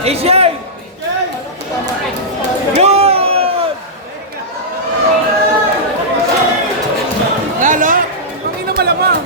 AJ! Yun! Lalo? Ang ina malamang.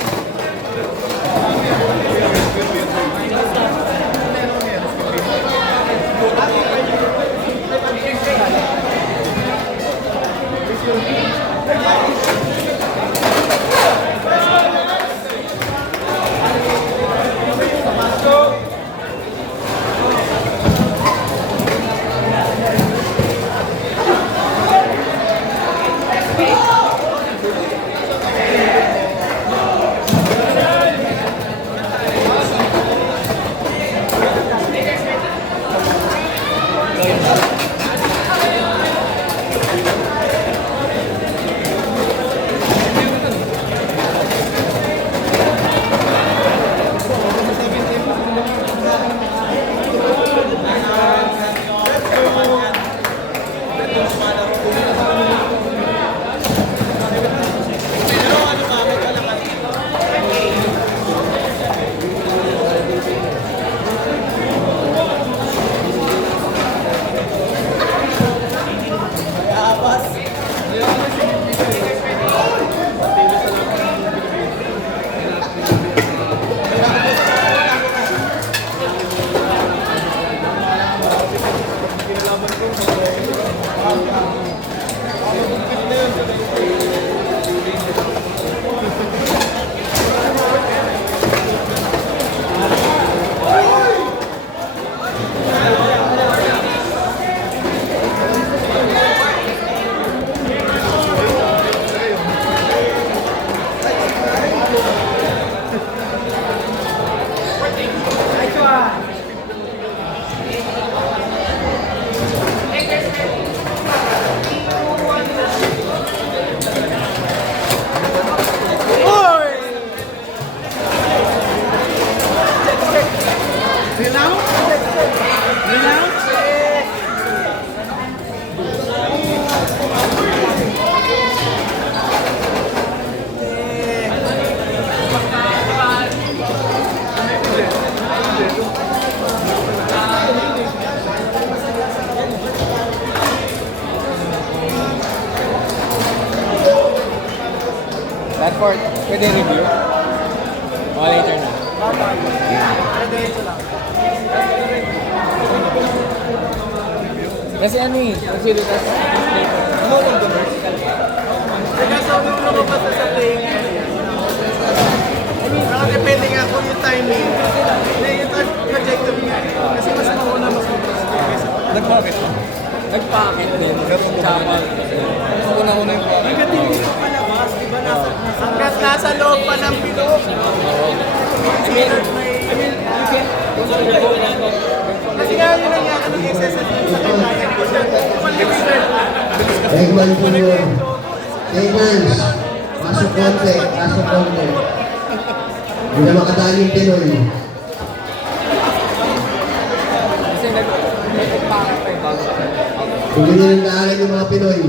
That part, pwede review? Mga later na. Kasi ano eh, consider that later. Ano lang the vertical? Kaya sa mga lumabas na sa playing area. Depende nga kung yung timing. Yung trajectory nga. Kasi mas mauna, mas mabilis kaysa Nag-pocket ba? Nag-pocket din. Tsaka, una-una yung pocket. hanggat hindi ka palabas, di ba? Hanggat nasa loob pa ng bilog. Kasi nga yun ang nga ng SSS sa kanya. Eggman Junior. Eggmans. Pasok konti. Pasok konti. Hindi na makadali yung Pinoy. Kasi nag-pocket pa yung bago. Hindi nyo nang daanan yung mga Pinoy.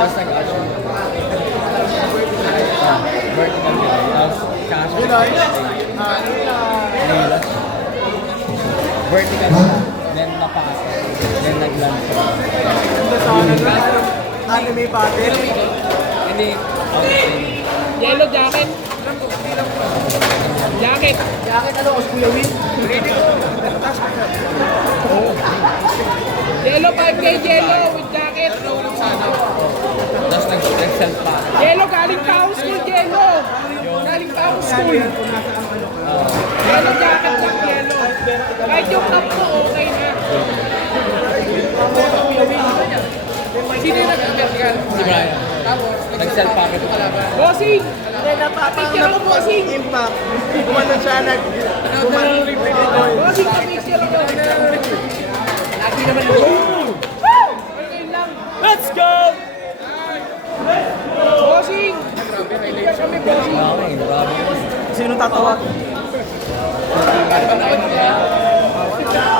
Just like vertical delay. Tapos Kaso, July. vertical Ha? then napasok, then nag-land. Anime pattern. Hindi, Yellow jacket. Jacket. Jacket ano, Kuya Will? Yellow 5K yellow with jacket. tapos nag-self pa. Yellow galing Town School yellow. Galing Town School. Yellow jacket lang yellow. Kahit yung cup mo okay na. Sino yung nag-vertical? Si Brian. Tapos, Nag-self packet pa. bossing! Hindi, Picture ako, bossing! impact. Gumano siya, gumano rin pinitoy. Bossing, picture ako. Lagi naman ako. Okay lang. Let's go! Bossing! Picture kami, bossing. Okay, grabe. Sino tatawag?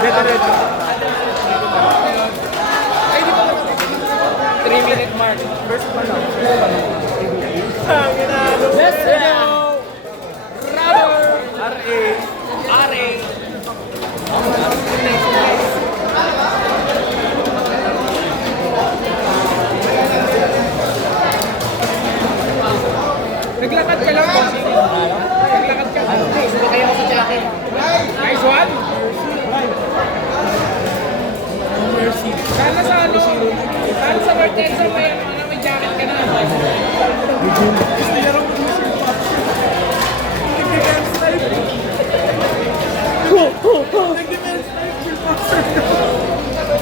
Dito. 3-minute mark. Let's go! Rubber! R.A. Are! Naglakad ka lang, bossing. Naglakad ka lang. Sumakay ako sa jacket. Nice one. Sana sa ano, sana sa Vertexa may jacket ka na.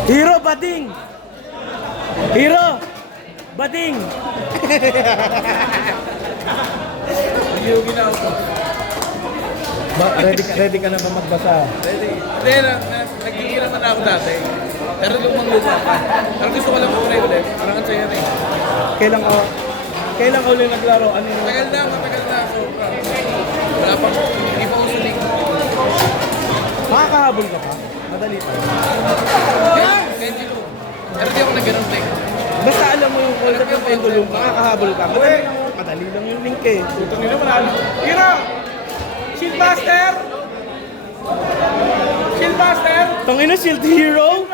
Hero Bading! Hero! Bading! Ready ka na ba magbasa? Hindi, nagkikira na ako dati. Pero lumang lupa pa. Pero gusto ko lang ulit ulit. Parang ang saya rin. Kailan ka uli naglaro? Ano yung... Matagal na. Sobra. Wala pa. Hindi pa uso league. Makakahabol ka pa? Madali pa. Kenji Lu. Pero di ako nag-ganong deck. Basta alam mo yung concept ng pendulum, makakahabol ka. Madali lang yung link eh. Tutong nila manalo. Hero! Shieldmaster! Shieldmaster! Tangina, Shield Hero!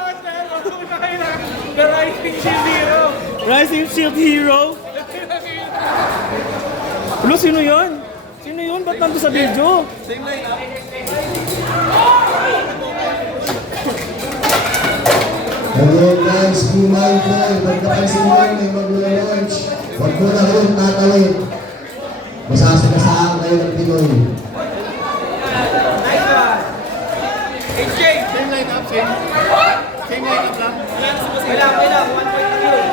The Rising Shield Hero! Rising Shield Hero! Ulo, sino yun? Sino yun? Ba't nandun sa video? Same line up. Ayun guys, mindful. Pagkapansin mo may mag-launch. Huwag mo na rin tatawid. Masasagasaan kayo ng Pinoy. HJ! Same lineup, same. Same lineup lang. Kailangan. 1 point na yun.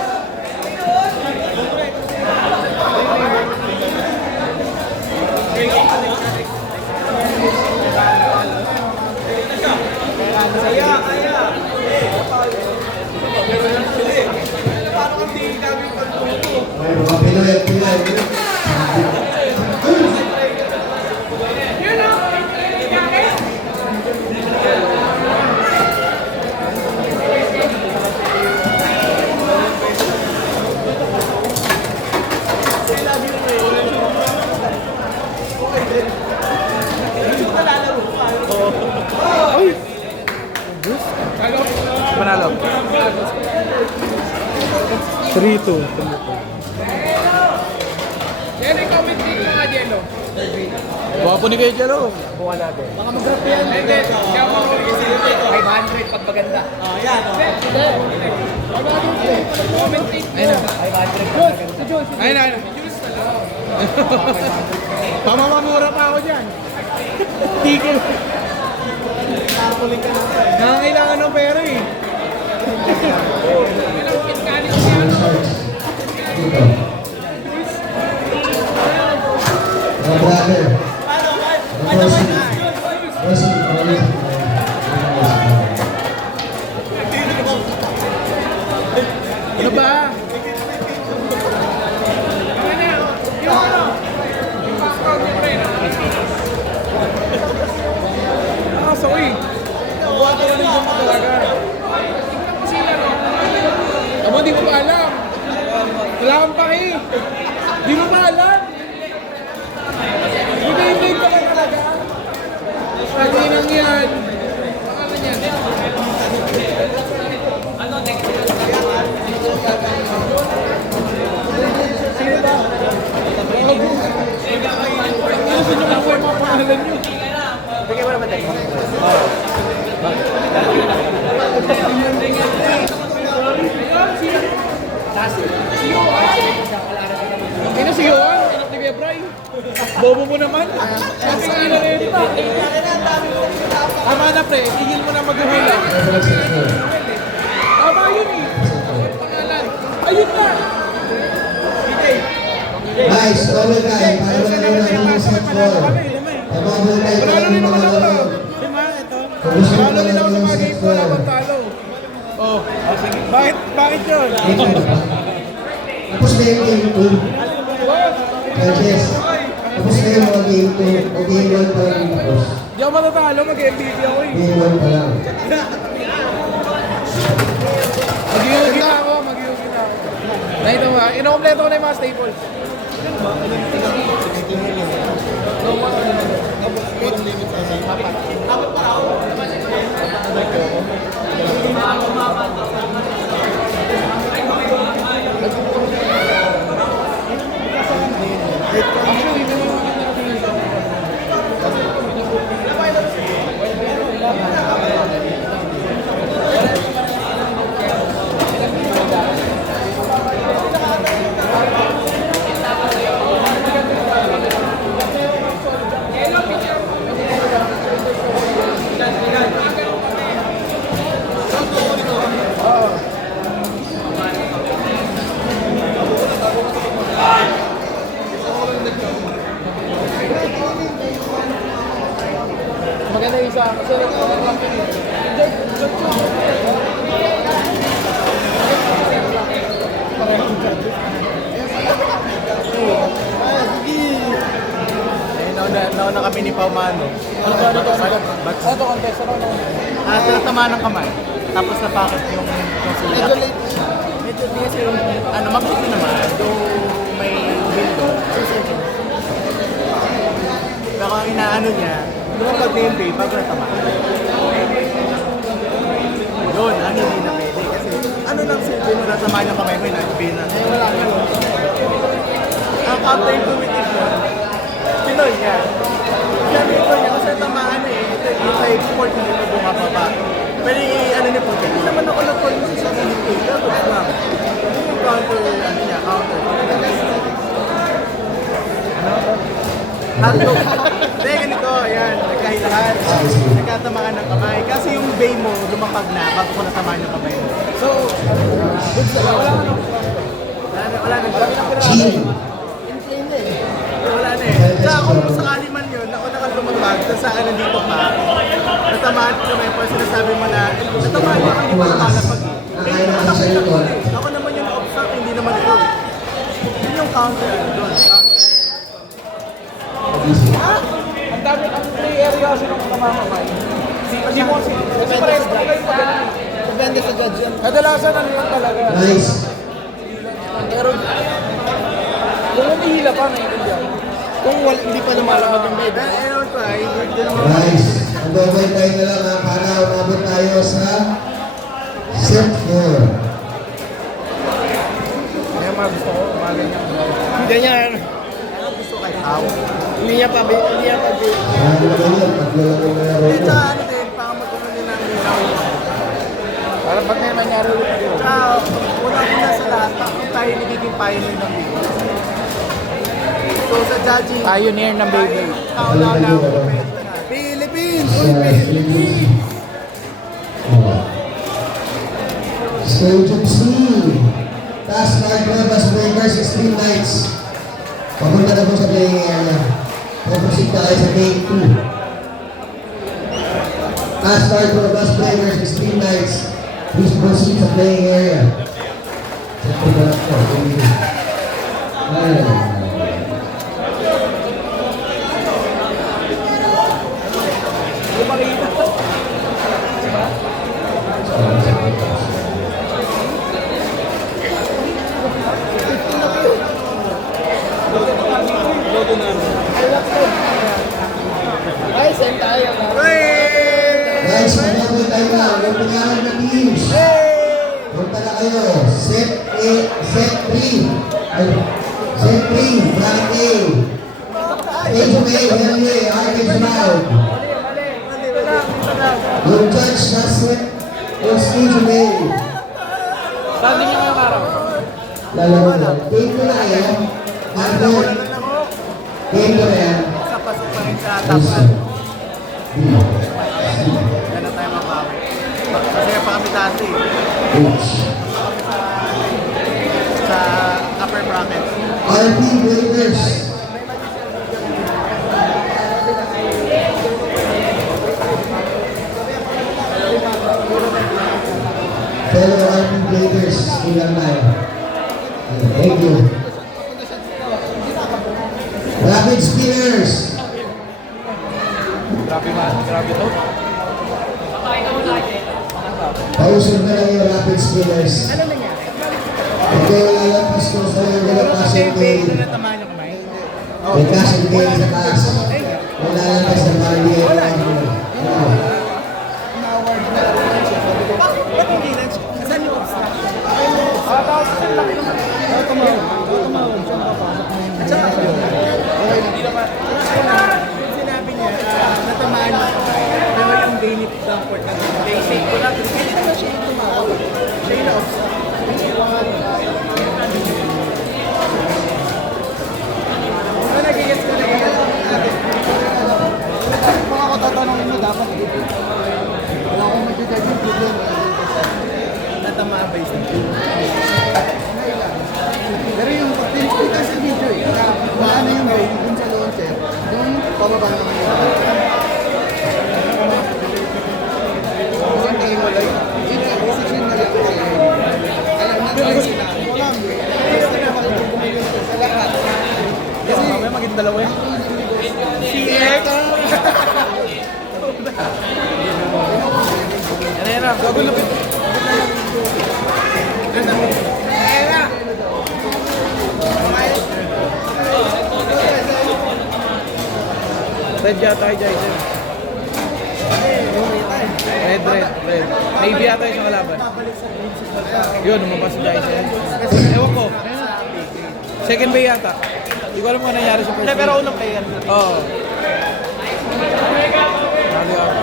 Ay, mga Pinoy. Manalo. 3-2. Yan ay comment dito mga Jello. Gwapo ni Kuya Jalo. Hindi, siya mo 500 pag maganda. Yan. Comment dito. Ayun na. Pamamamura pa ako dyan. Tigil. Nakakailangan ng pera eh. Ilang pitkalis siya. Dito. Mga brother. Rosie. Ano ba? Sorry. Gwapo ka lang mo talaga. Aba, di mo ba alam? Wala kang paki. Di mo ba alam? Hindi Katinang yan. Pangalan yan. Gusto nyo makuha yung mga pangalan nyo. Bigyan mo naman tayo. Ay na si Johan, anak ni Kuya Bray. Bobo mo naman. Sabi nga na rin. Tama na pre, tigil mo na maghuhula. Tama yun eh. Pangalan. Ayun na. Guys, over time, para wala na yung set 4. Tababol tayo Panalo para rin yung naman mga ako. laro. Diba? Ito. Kung gusto mo Panalo rin ako sa yung mga set game ko. Laban 4. talo. Oh. Sige. Bakit yun? Dito na ba? Tapos na yung game 2. Judges, tapos na yung mga game 2. O game 1 pa lang yung tapos. Di ako matatalo, mag-MVP ako eh. Game 1 pa lang. Mag-iugi na ako. Na ito nga, inokompleto ko na yung mga staples. Maganda yung isa. Kasi Nauna kami ni Paumano. ano to? Ano to contest? Ano? Tinatamaan ng kamay. Tapos napakit yung sulat. Medyo di kasi yung, mabuti naman. Though may window. Pero ang inaano niya, lumapag na yung bay bago natamaan. Yun, hindi na pwede. Kasi lang silbi mo natamaan yung kamay mo, inakibay na. Wala ka. Ang counterintuitive yun, Pinoy niya. Sabi ko niya, kasi tamaan yung sa export hindi ko bumababa. Pero niyo po, hindi naman ako nag-call mo sa sarili ko. Tapos lang. Yung counter. Tatlo. Hindi, ganito, ayan, nagkahilahan. Nagkatamaan ng kamay. Kasi yung bay mo, lumapag na bago ko natamaan yung kamay mo. So, wala nang Chill. wala na eh. Tsaka kung sakali man yun, nauna ka lumabag, tapos sa akin nandito pa, natamaan ko naman yung sinasabi mo na, natamaan mo, hindi pa lumalapag. Ako naman yung na-obstruct, hindi naman ito. Yun yung counter doon. Ang dami, ang play area kasi nung namamamay. Hindi mo kasi, kasi parehas pa kayo pa ganun. Depende sa judge yan. Kadalasan ano lang talaga. Nice. Pero, kung umihila pa, naiintindihan. Kung hindi pa lumalapag yung bed. Ayun pa, hindi naman. Nice. Ang double time na lang ha, para umabot tayo sa set 4. Kaya mga gusto ko, umaga niya. Ganyan. Ano gusto kay Pao? Hindi niya pa. Ano ba yun? Tatlo lang yung meron Eh, mo. tsaka ano din, pangamutunan din ng round. Para pag may nangyari ulit yun. Tsaka, una sa lahat, kung tayo nagiging pioneer ng Beyblade. So sa judging, Pioneer ng Beyblade. kauna-una ako pwede na. Philippines! Uy, Sa Philippines! Stage of C. Task Card Bravas Breakers Extreme Nights. Papunta na po sa playing area. Proceed na kayo sa game 2. Task Card Bravas Breakers Extreme Nights. Please proceed sa playing area. Set po na po. Ay, send tayo. Uy! kayo. Set 3. Set 3, bracket A. Stage of A, Henry, Arcade Round. Yung judge na set yung stage of A. Saan din niyo ngayong araw? Lalaro na. Game ko na yan. Ano? Game ko na yan. Sa pasok pa rin sa top 1. Yan na tayo mabawi. Masaya pa kami dati. Sa upper bracket. RP Breakers. Fellow RP Breakers, ilang tayo. Thank you. Rapid Spinners. Grabe to. Pausog na lang yung Rapid Spinners. Ano nangyari? Ito yung lalapis ko sa yung lalapasing tail. Doon natamaan yung kamay? May kasing tail sa taas. May lalapis na bali yung Ba't hindi na? Saan yung obstacle? Tapos ang laki ng Sinabi niya, natamaan yung kamay. Pero yung Dainit Dumport na basic ko lang. Hindi naman siya yung tumawag. Siya yung na-obstacle. Nagigets ko na yan. Kung ako tatanungin mo, dapat dito. Wala akong mag-judge yung problem. Natamaan ba yung Pero yung pinipita sa video eh, na maano yung brain dun sa launcher, yung pababa naman yun. Kasi ang tingin mo lang, yun ang decision na lang kasi alam na tayo sila. Walang, basta na makikipumilin sa lahat. Kasi mamaya maging dalawa yun. CX? Yan na. Gago lupit. Red yata kay Jason. Red. Navy yata yung sa kalaban. Yun, lumabas si Jason. Ewan ko. Second bay yata. Hindi ko alam kung ano nangyari sa first bay. Pero unang player. Oo. Nali ako.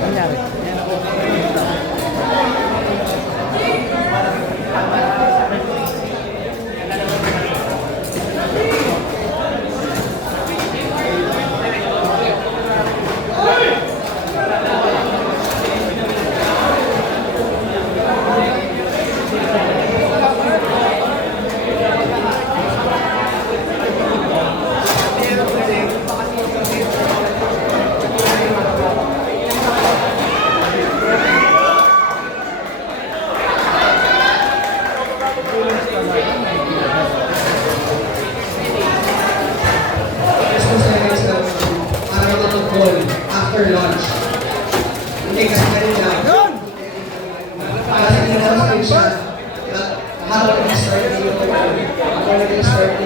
Nangyari. After lunch. Hindi kasi kanina. Kasi kinakasin siya. Habang nag-start na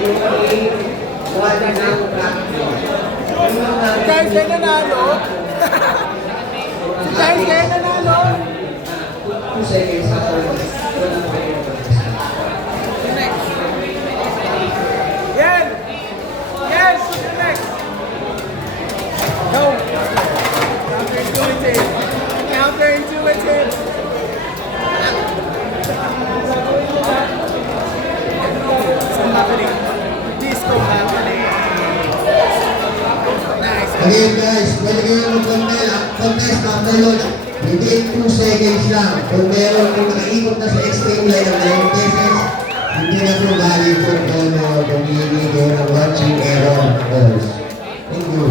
yung wala na yung practice. Charles Gay nanalo? Si Charles Gay nanalo? 2 seconds after lunch. Yan! Yes! Next! Go! Counterintuitive! Counterintuitive! Saan happening? Disco happening. Nice. Again guys, pwede kayo mag-contest after lunch. Within 2 seconds lang. Kung nakaikot na sa extreme line ng 9 pesos, hindi na po valid for kung hindi kayo ng watching error calls. Thank you.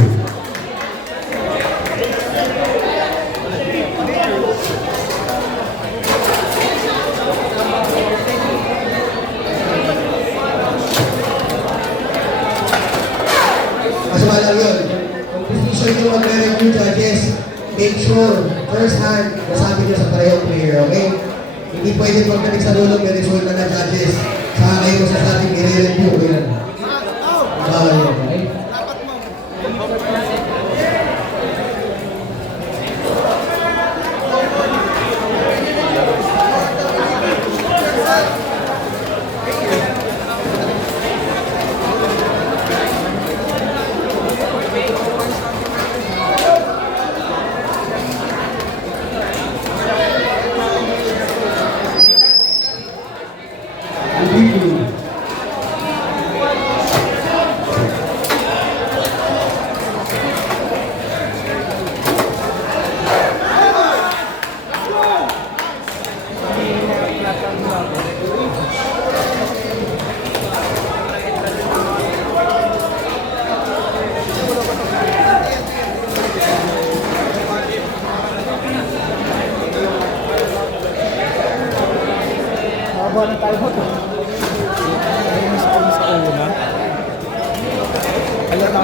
Mas malang yun. Kung gusto nyo mag-review judges, make sure, first hand, masabi nyo sa parehong player, okay? Hindi pwede pagdating sa dulo, may result na judges. Saka kayo sa ating i-review.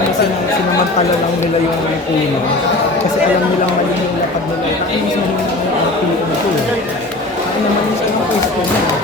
kami sinamantala lang nila yung uno. Kasi alam nilang mali yung lapad nila. Ay, mas mali yung PO na to. Ay naman yung sa mga pwesto niya.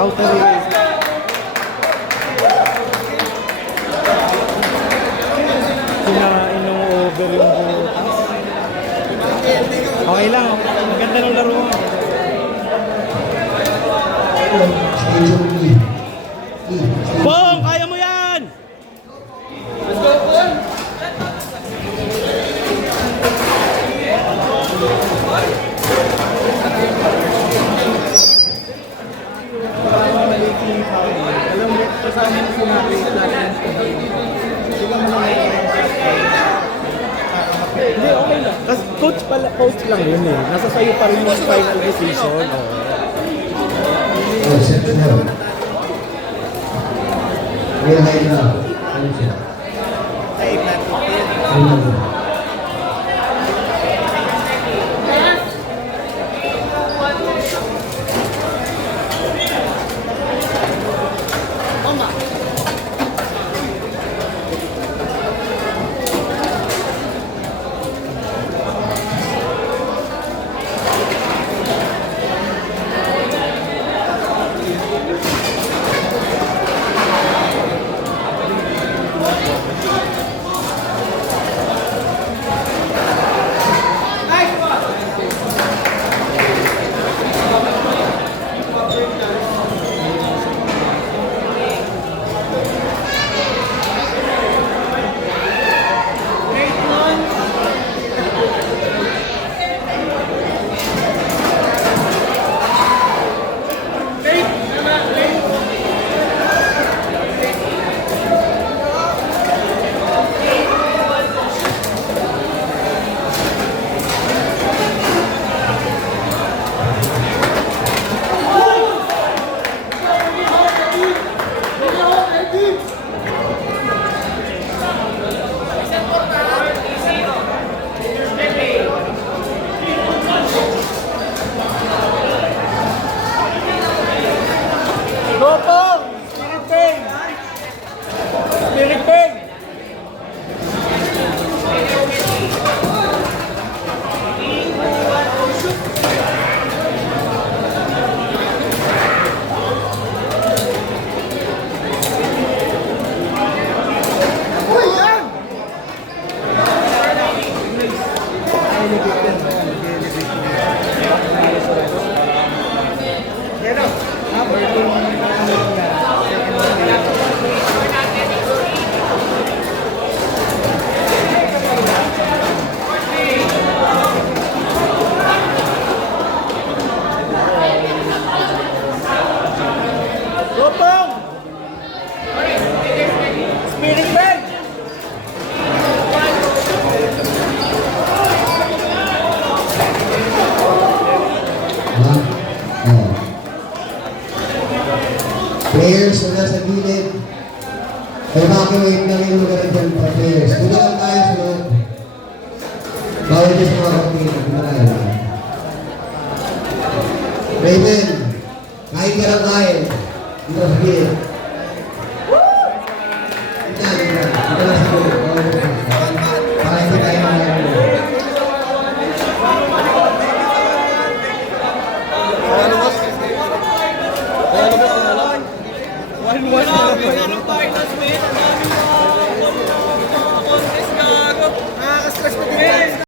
Outer weight. Kinain ng over yung butas. Okay lang. Maganda ng laro mo. Station E. Bong! Kaya mo yan! Alam mo, kasama mo sinabi natin. Hindi, okay lang. Kasi coach lang yun eh. Nasa sayo pa rin yung final decision. Oh, set na. Real high na. Ano siya? Ano siya? Spirit Band! Pakawait lang yung mga nandyan pa players. Kung lang tayo sa loob. Bawal din sa mga kapatid. Kumalayo. Raven, kain ka lang kain. Dito sa gilid.